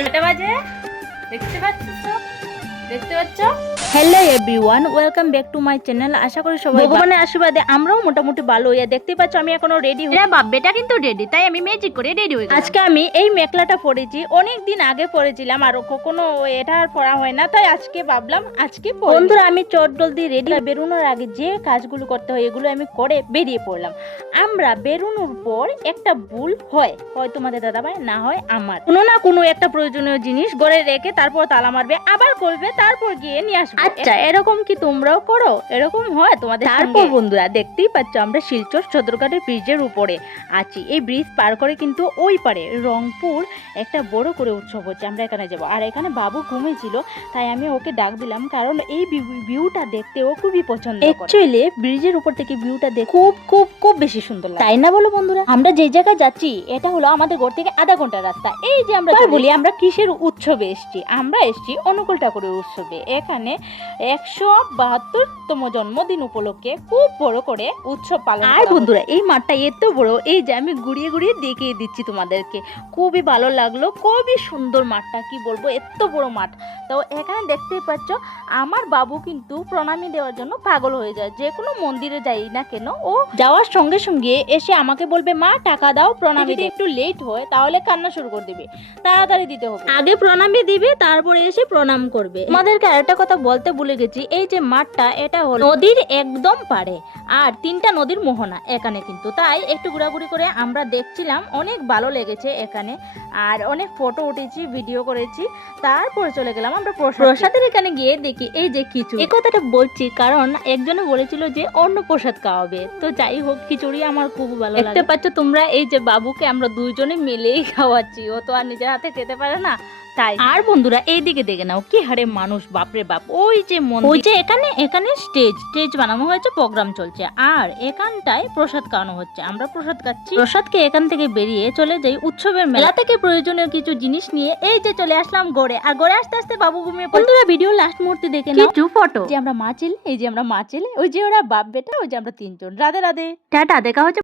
এটা বাজে দেখতে পাচ্ছ তো? দেখতে পাচ্ছ? Hello everyone, welcome back to my channel. আশা করি সবাই ভগবানের আশীর্বাদে আমরাও মোটামুটি ভালো হই। দেখতে পাচ্ছ আমি এখনো রেডি হই না, বাব্বেটা কিন্তু রেডি, তাই আমি ম্যাজিক করে রেডি হই। আজকে আমি এই মেখলাটা পরেছি, অনেক দিন আগে পরেছিলাম আর কখনো এটা আর পরা হয় না, তাই আজকে ভাবলাম আজকে বন্ধুরা আমি চটজল দিয়ে রেডি বেরোনোর আগে যে কাজগুলো করতে হয় এগুলো আমি করে বেরিয়ে পড়লাম। আমরা বেরোনোর পর একটা ভুল হয় তোমাদের দাদাভাই, না হয় আমার, কোনো না কোনো একটা প্রয়োজনীয় জিনিস ঘরে রেখে তারপর তালা মারবে, আবার করবে, তারপর গিয়ে নিয়ে আসবে। আচ্ছা এরকম কি তোমরাও করো? এরকম হয় তোমাদের? তারপর বন্ধুরা দেখতেই পাচ্ছ আমরা শিলচর সদরঘাটের ব্রিজের উপরে আছি। এই ব্রিজ পার করে কিন্তু ওই পারে রংপুর একটা বড় করে উৎসব হচ্ছে, আমরা এখানে যাবো। আর এখানে বাবু ঘুমিয়েছিল, তাই আমি ওকে ডাক দিলাম, কারণ এই ভিউটা দেখতে ও খুবই পছন্দ করে। অ্যাকচুয়ালি ব্রিজের উপর থেকে ভিউটা দেখতে খুব খুব খুব বেশি সুন্দর লাগে, তাই না বলো বন্ধুরা? আমরা যে জায়গায় যাচ্ছি এটা হলো আমাদের ঘর থেকে আধা ঘন্টার রাস্তা। এই যে আমরা বলি আমরা কিসের উৎসবে এসেছি, আমরা এসেছি অনুকূল ঠাকুরের উৎসবে। এখানে 172তম জন্মদিন উপলক্ষে খুব বড় করে উৎসব পালন। আর বন্ধুরা এই মাঠটা এত বড়, এই যে আমি ঘুরিয়ে ঘুরিয়ে দেখিয়ে দিচ্ছি তোমাদেরকে, খুবই ভালো লাগলো, খুবই সুন্দর মাঠটা, কি বলবো এত বড় মাঠ। তো এখানে দেখতেই পাচ্ছ আমার বাবু কিন্তু প্রণামী দেওয়ার জন্য পাগল হয়ে যায়। যে কোনো মন্দিরে যাই না কেন ও যাওয়ার সঙ্গে সঙ্গে এসে আমাকে বলবে মা টাকা দাও প্রণামী। যদি একটু লেট হয় তাহলে কান্না শুরু করে দিবে, তাড়াতাড়ি দিতে হবে। আগে প্রণামী দিবে তারপরে এসে প্রণাম করবে। আমাদেরকে আরেকটা কথা বলতে ভুলে গেছি, এই যে মাঠটা এটা হলো নদীর একদম পাড়ে, আর 3টা নদীর মোহনা এখানে কিন্তু, তাই একটু ঘোরাঘুরি করে আমরা দেখছিলাম, অনেক ভালো লেগেছে এখানে। আর অনেক ফটো উঠেছি, ভিডিও করেছি, তারপর চলে গেলাম আমরা প্রসাদের এখানে গিয়ে দেখি এই যে খিচুড়ি। এই কথাটা বলছি কারণ একজনে বলেছিল যে অন্য প্রসাদ খাওয়াবে, তো যাই হোক খিচুড়ি আমার খুব ভালো লাগে। দেখতে পাচ্ছ তোমরা এই যে বাবুকে আমরা দুইজনে মিলেই খাওয়াচ্ছি, ও তো আর নিজের হাতে খেতে পারে না, তাই। আর বন্ধুরা এইদিকে দেখে নাও কি হারে মানুষ, বাপরে বাপ। ওই যে ওই যে এখানে স্টেজ বানানো হয়েছে, প্রোগ্রাম চলছে, আর এখানটায় প্রসাদ খাওয়ানো হচ্ছে, আমরা প্রসাদ খাচ্ছি। প্রসাদকে এখান থেকে বেরিয়ে চলে যাই উৎসবের মেলা থেকে প্রয়োজনীয় কিছু জিনিস নিয়ে এই যে চলে আসলাম ঘরে। আর ঘরে আসতে আসতে বাবু ঘুমিয়ে পড়ে। বন্ধুরা ভিডিও লাস্ট মুহূর্তে দেখে নাও কিছু ফটো, যে আমরা মা ছেলে, এই যে আমরা মা ছেলে, ওই যে ওরা বাপ বেটা, ওই যে আমরা 3জন। রাধে রাধে, টাটা, দেখা হচ্ছে।